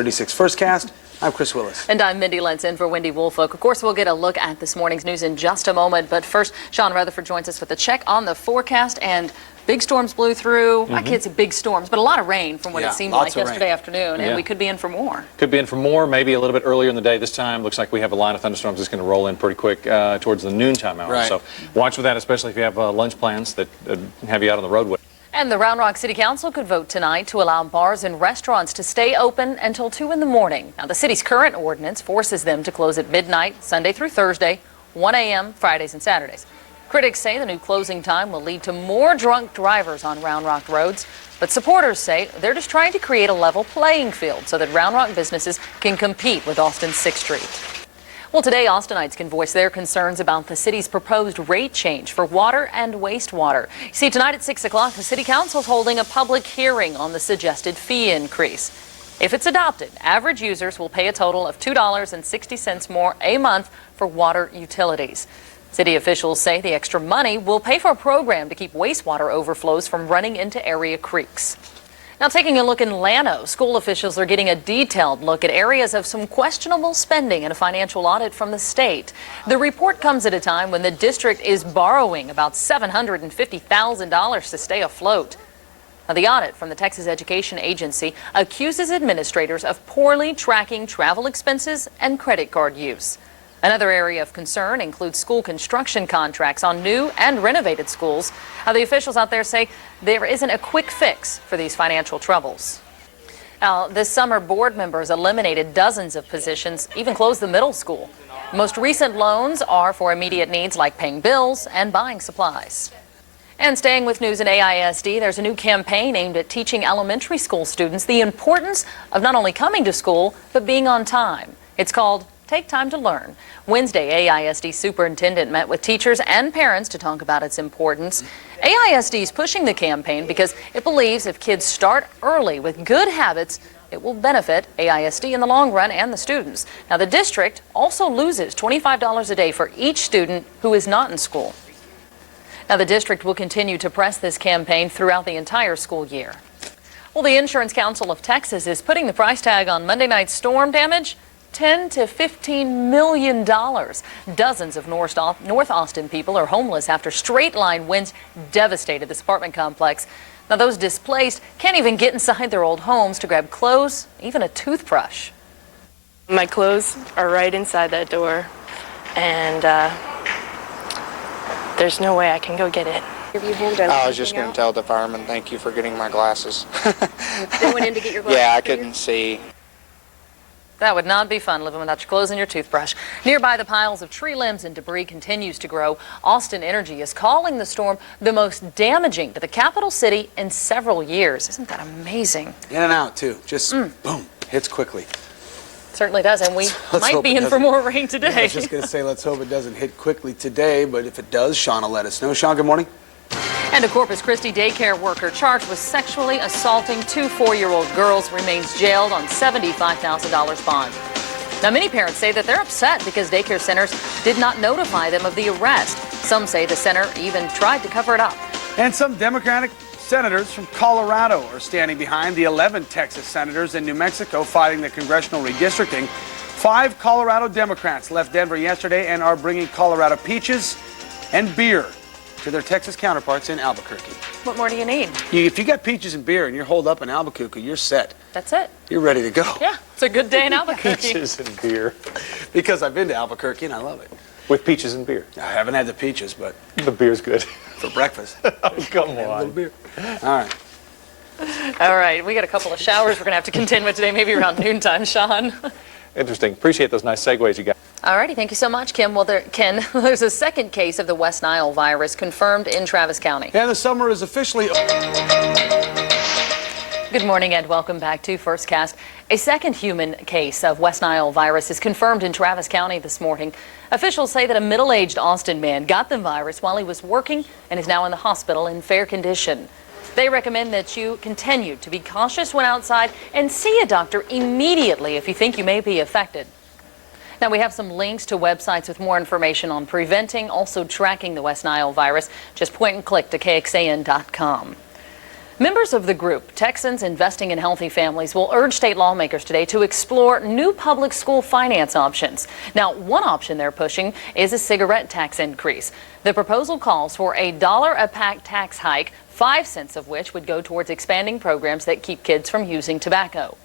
36 First Cast. I'm Chris Willis. And I'm Mindy Lentz in for Wendy Woolfolk. Of course, we'll get a look at this morning's news in just a moment. But first, Sean Rutherford joins us with a check on the forecast. And big storms blew through. I can't say big storms, but a lot of rain from what it seemed like yesterday afternoon. And we could be in for more. Could be in for more, maybe a little bit earlier in the day this time. Looks like we have a line of thunderstorms that's going to roll in pretty quick towards the noontime hour. So watch for that, especially if you have lunch plans that have you out on the roadway. And the Round Rock City Council could vote tonight to allow bars and restaurants to stay open until 2 in the morning. Now, the city's current ordinance forces them to close at midnight, Sunday through Thursday, 1 a.m. Fridays and Saturdays. Critics say the new closing time will lead to more drunk drivers on Round Rock roads, but supporters say they're just trying to create a level playing field so that Round Rock businesses can compete with Austin's 6th Street. Well, today, Austinites can voice their concerns about the city's proposed rate change for water and wastewater. See, tonight at 6 o'clock, the City Council is holding a public hearing on the suggested fee increase. If it's adopted, average users will pay a total of $2.60 more a month for water utilities. City officials say the extra money will pay for a program to keep wastewater overflows from running into area creeks. Now, taking a look in Llano, school officials are getting a detailed look at areas of some questionable spending and a financial audit from the state. The report comes at a time when the district is borrowing about $750,000 to stay afloat. Now, the audit from the Texas Education Agency accuses administrators of poorly tracking travel expenses and credit card use. Another area of concern includes school construction contracts on new and renovated schools. The officials out there say there isn't a quick fix for these financial troubles. Now, this summer, board members eliminated dozens of positions, even closed the middle school. Most recent loans are for immediate needs like paying bills and buying supplies. And staying with news in AISD, there's a new campaign aimed at teaching elementary school students the importance of not only coming to school, but being on time. It's called Take Time to Learn. Wednesday, AISD superintendent met with teachers and parents to talk about its importance. AISD is pushing the campaign because it believes if kids start early with good habits, it will benefit AISD in the long run and the students. Now, the district also loses $25 a day for each student who is not in school. Now, the district will continue to press this campaign throughout the entire school year. Well, the Insurance Council of Texas is putting the price tag on Monday night's storm damage. $10 to $15 million. Dozens of North Austin people are homeless after straight-line winds devastated this apartment complex. Now, those displaced can't even get inside their old homes to grab clothes, even a toothbrush. My clothes are right inside that door, and there's no way I can go get it. I was just going to tell the fireman, thank you for getting my glasses. They went in to get your glasses? Yeah, I couldn't see. That would not be fun, living without your clothes and your toothbrush. Nearby, the piles of tree limbs and debris continues to grow. Austin Energy is calling the storm the most damaging to the capital city in several years. Isn't that amazing? In and out, too. Just boom, hits quickly. Certainly does, and we might be in for more rain today. Yeah, I was just going to say, let's hope it doesn't hit quickly today, but if it does, Sean will let us know. Sean, good morning. And a Corpus Christi daycare worker charged with sexually assaulting 2 4-year-old girls remains jailed on $75,000 bond. Now, many parents say that they're upset because daycare centers did not notify them of the arrest. Some say the center even tried to cover it up. And some Democratic senators from Colorado are standing behind the 11 Texas senators in New Mexico fighting the congressional redistricting. 5 Colorado Democrats left Denver yesterday and are bringing Colorado peaches and beer to their Texas counterparts in Albuquerque. What more do you need? If you got peaches and beer and you're holed up in Albuquerque, you're set. That's it. You're ready to go. Yeah, it's a good day in Albuquerque. Peaches and beer. Because I've been to Albuquerque and I love it. With peaches and beer. I haven't had the peaches, but The beer's good. for breakfast. Oh, come A on. little beer. All right. All right, we got a couple of showers we're going to have to contend with today, maybe around noontime, Sean. Interesting. Appreciate those nice segues you got. All righty, thank you so much, Kim. Well, Ken, there's a second case of the West Nile virus confirmed in Travis County. And the summer is officially... Good morning and welcome back to First Cast. A second human case of West Nile virus is confirmed in Travis County this morning. Officials say that a middle-aged Austin man got the virus while he was working and is now in the hospital in fair condition. They recommend that you continue to be cautious when outside and see a doctor immediately if you think you may be affected. Now, we have some links to websites with more information on preventing, also tracking the West Nile virus. Just point and click to Kxan.com. Members of the group, Texans Investing in Healthy Families, will urge state lawmakers today to explore new public school finance options. Now, one option they're pushing is a cigarette tax increase. The proposal calls for a $1 a pack tax hike, 5 cents of which would go towards expanding programs that keep kids from using tobacco.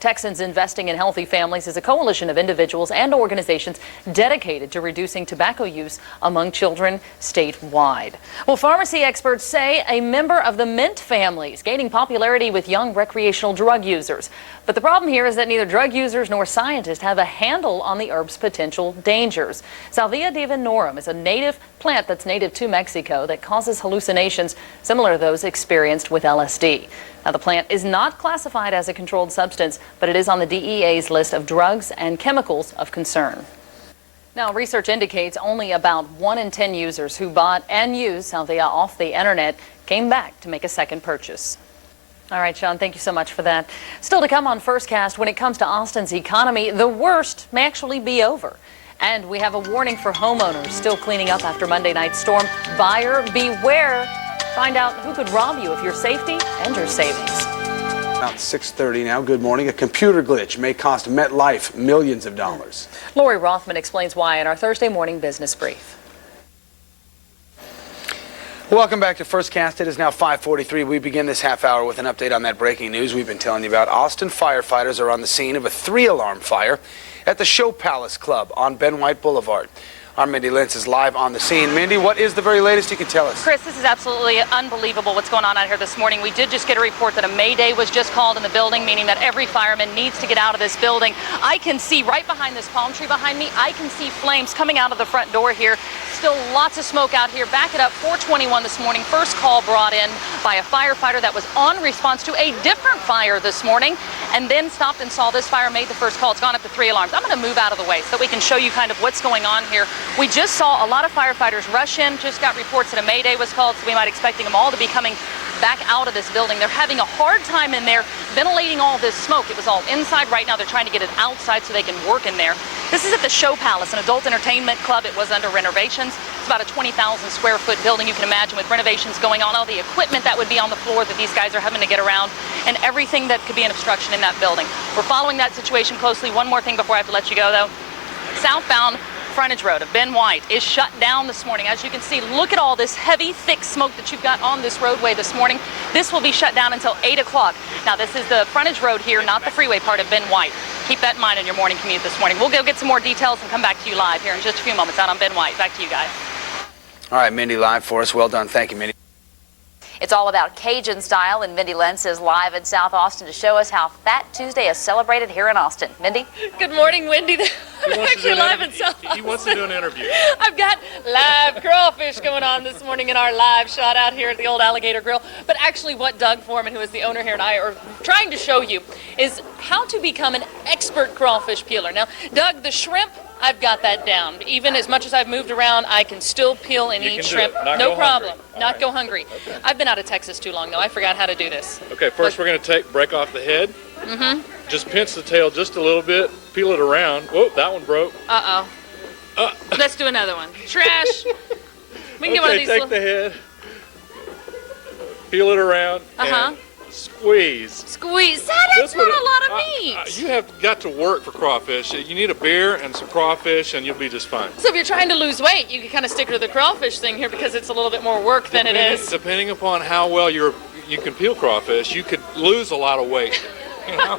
Texans Investing in Healthy Families is a coalition of individuals and organizations dedicated to reducing tobacco use among children statewide. Well, pharmacy experts say a member of the mint family is gaining popularity with young recreational drug users. But the problem here is that neither drug users nor scientists have a handle on the herb's potential dangers. Salvia divinorum is a native plant that's native to Mexico that causes hallucinations similar to those experienced with LSD. Now, the plant is not classified as a controlled substance, but it is on the DEA's list of drugs and chemicals of concern. Now, research indicates only about 1 in 10 users who bought and used salvia off the internet came back to make a second purchase. All right, Sean, thank you so much for that. Still to come on First Cast, when it comes to Austin's economy, the worst may actually be over. And we have a warning for homeowners still cleaning up after Monday night's storm. Buyer beware. Find out who could rob you of your safety and your savings. About 6:30 now. Good morning. A computer glitch may cost MetLife millions of dollars. Lori Rothman explains why in our Thursday morning business brief. Welcome back to First Cast. It is now 5:43. We begin this half hour with an update on that breaking news we've been telling you about. Austin firefighters are on the scene of a 3-alarm fire at the Show Palace Club on Ben White Boulevard. Our Mindy Lentz is live on the scene. Mindy, what is the very latest you can tell us? Chris, this is absolutely unbelievable what's going on out here this morning. We did just get a report that a Mayday was just called in the building, meaning that every fireman needs to get out of this building. I can see right behind this palm tree behind me, I can see flames coming out of the front door here. Still lots of smoke out here. Back it up, 4:21 this morning. First call brought in by a firefighter that was on response to a different fire this morning and then stopped and saw this fire, made the first call. It's gone up to 3 alarms. I'm going to move out of the way so that we can show you kind of what's going on here. We just saw a lot of firefighters rush in, just got reports that a Mayday was called, so we might expecting them all to be coming back out of this building. They're having a hard time in there ventilating all this smoke. It was all inside. Right now they're trying to get it outside so they can work in there. This is at the Show Palace, an adult entertainment club. It was under renovations. It's about a 20,000 square foot building. You can imagine with renovations going on, all the equipment that would be on the floor that these guys are having to get around, and everything that could be an obstruction in that building. We're following that situation closely. One more thing before I have to let you go, though. Southbound frontage road of Ben White is shut down this morning. As you can see, look at all this heavy, thick smoke that you've got on this roadway this morning. This will be shut down until 8 o'clock. Now, this is the frontage road here, not the freeway part of Ben White. Keep that in mind in your morning commute this morning. We'll go get some more details and come back to you live here in just a few moments out on Ben White. Back to you guys. All right, Mindy, live for us. Well done. Thank you, Mindy. It's all about Cajun style, and Mindy Lentz is live in South Austin to show us how Fat Tuesday is celebrated here in Austin. Mindy? Good morning, Wendy. I'm actually live in South Austin. He wants to do an interview. I've got live crawfish going on this morning in our live shot out here at the old Alligator Grill. But actually what Doug Foreman, who is the owner here, and I are trying to show you is how to become an expert crawfish peeler. Now, Doug, the shrimp, I've got that down. Even as much as I've moved around, I can still peel and eat shrimp. No problem. Not go hungry. Okay. I've been out of Texas too long, though. I forgot how to do this. Okay, first we're going to break off the head. Mm-hmm. Just pinch the tail just a little bit, peel it around. Whoa, that one broke. Uh-oh. Let's do another one. Trash. We can get one of these. Take the head, peel it around, and squeeze. Squeeze. That's not a lot of meat. You have got to work for crawfish. You need a beer and some crawfish, and you'll be just fine. So if you're trying to lose weight, you can kind of stick to the crawfish thing here because it's a little bit more work than it is. Depending upon how well you can peel crawfish, you could lose a lot of weight. You know?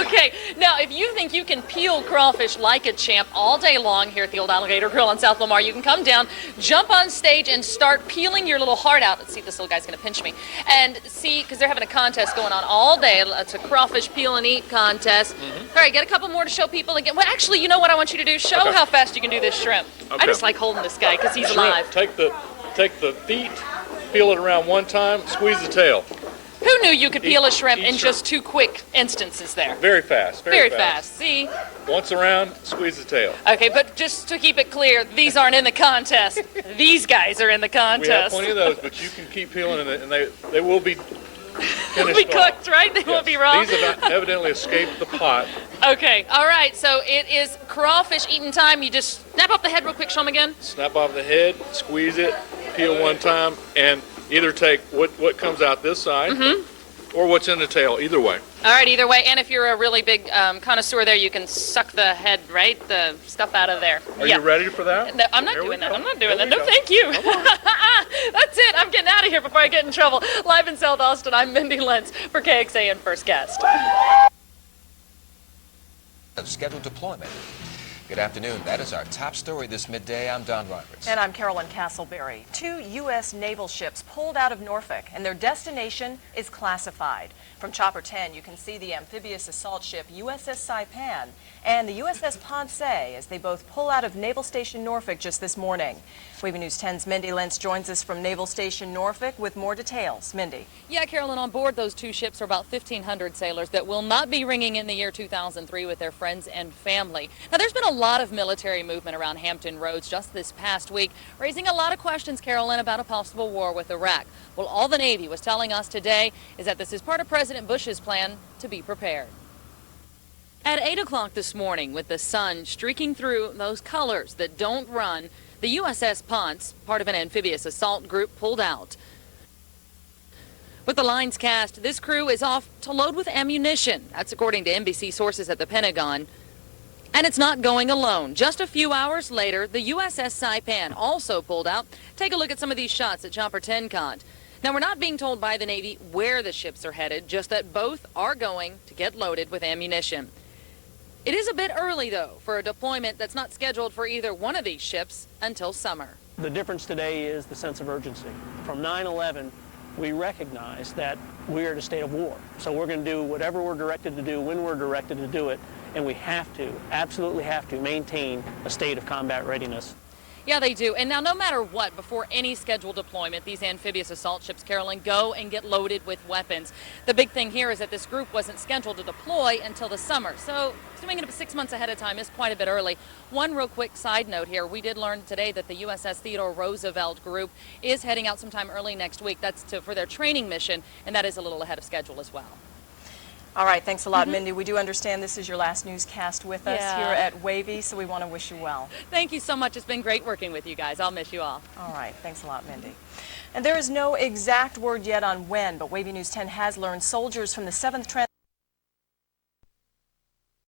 Okay, now if you think you can peel crawfish like a champ all day long here at the old Alligator Grill on South Lamar, you can come down, jump on stage, and start peeling your little heart out. Let's see if this little guy's going to pinch me. And see, because they're having a contest going on all day. It's a crawfish peel and eat contest. Mm-hmm. All right, get a couple more to show people again. Well, actually, you know what I want you to do? Show how fast you can do this shrimp. Okay. I just like holding this guy because he's alive. Take the feet, peel it around one time, squeeze the tail. Who knew you could peel a shrimp in just 2 quick instances there? Very fast. Very fast. See? Once around, squeeze the tail. Okay, but just to keep it clear, these aren't in the contest. These guys are in the contest. We have plenty of those, but you can keep peeling, and they will be They'll be cooked, right? They won't be raw. These have evidently escaped the pot. Okay, all right. So it is crawfish eating time. You just snap off the head real quick. Show them again. Snap off the head, squeeze it, peel one time, and either take what comes out this side or what's in the tail, either way. All right, either way. And if you're a really big connoisseur there, you can suck the head, right? The stuff out of there. Are you ready for that? No, I'm not There we doing that. go. I'm not doing There that. we No, go. thank you. That's it. I'm getting out of here before I get in trouble. Live in South Austin, I'm Mindy Lentz for KXAN First Guest. Scheduled deployment. Good afternoon. That is our top story this midday. I'm Don Roberts. And I'm Carolyn Castleberry. 2 U.S. naval ships pulled out of Norfolk, and their destination is classified. From Chopper 10, you can see the amphibious assault ship USS Saipan and the USS Ponce as they both pull out of Naval Station Norfolk just this morning. Wavy News 10's Mindy Lentz joins us from Naval Station Norfolk with more details. Mindy. Yeah, Carolyn, on board those 2 ships are about 1,500 sailors that will not be ringing in the year 2003 with their friends and family. Now, there's been a lot of military movement around Hampton Roads just this past week, raising a lot of questions, Carolyn, about a possible war with Iraq. Well, all the Navy was telling us today is that this is part of President Bush's plan to be prepared. At 8 o'clock this morning, with the sun streaking through those colors that don't run, the USS Ponce, part of an amphibious assault group, pulled out. With the lines cast, this crew is off to load with ammunition. That's according to NBC sources at the Pentagon. And it's not going alone. Just a few hours later, the USS Saipan also pulled out. Take a look at some of these shots that Chopper 10 caught. Now, we're not being told by the Navy where the ships are headed, just that both are going to get loaded with ammunition. It is a bit early, though, for a deployment that's not scheduled for either one of these ships until summer. The difference today is the sense of urgency. From 9/11, we recognize that we're in a state of war. So we're going to do whatever we're directed to do, when we're directed to do it, and we have to, absolutely have to, maintain a state of combat readiness. Yeah, they do. And now, no matter what, before any scheduled deployment, these amphibious assault ships, Carolyn, go and get loaded with weapons. The big thing here is that this group wasn't scheduled to deploy until the summer. So doing it 6 months ahead of time is quite a bit early. One real quick side note here. We did learn today that the USS Theodore Roosevelt group is heading out sometime early next week. That's for their training mission, and that is a little ahead of schedule as well. All right, thanks a lot, Mindy. We do understand this is your last newscast with us here at Wavy, so we want to wish you well. Thank you so much. It's been great working with you guys. I'll miss you all. All right, thanks a lot, Mindy. And there is no exact word yet on when, but Wavy News 10 has learned soldiers from the 7th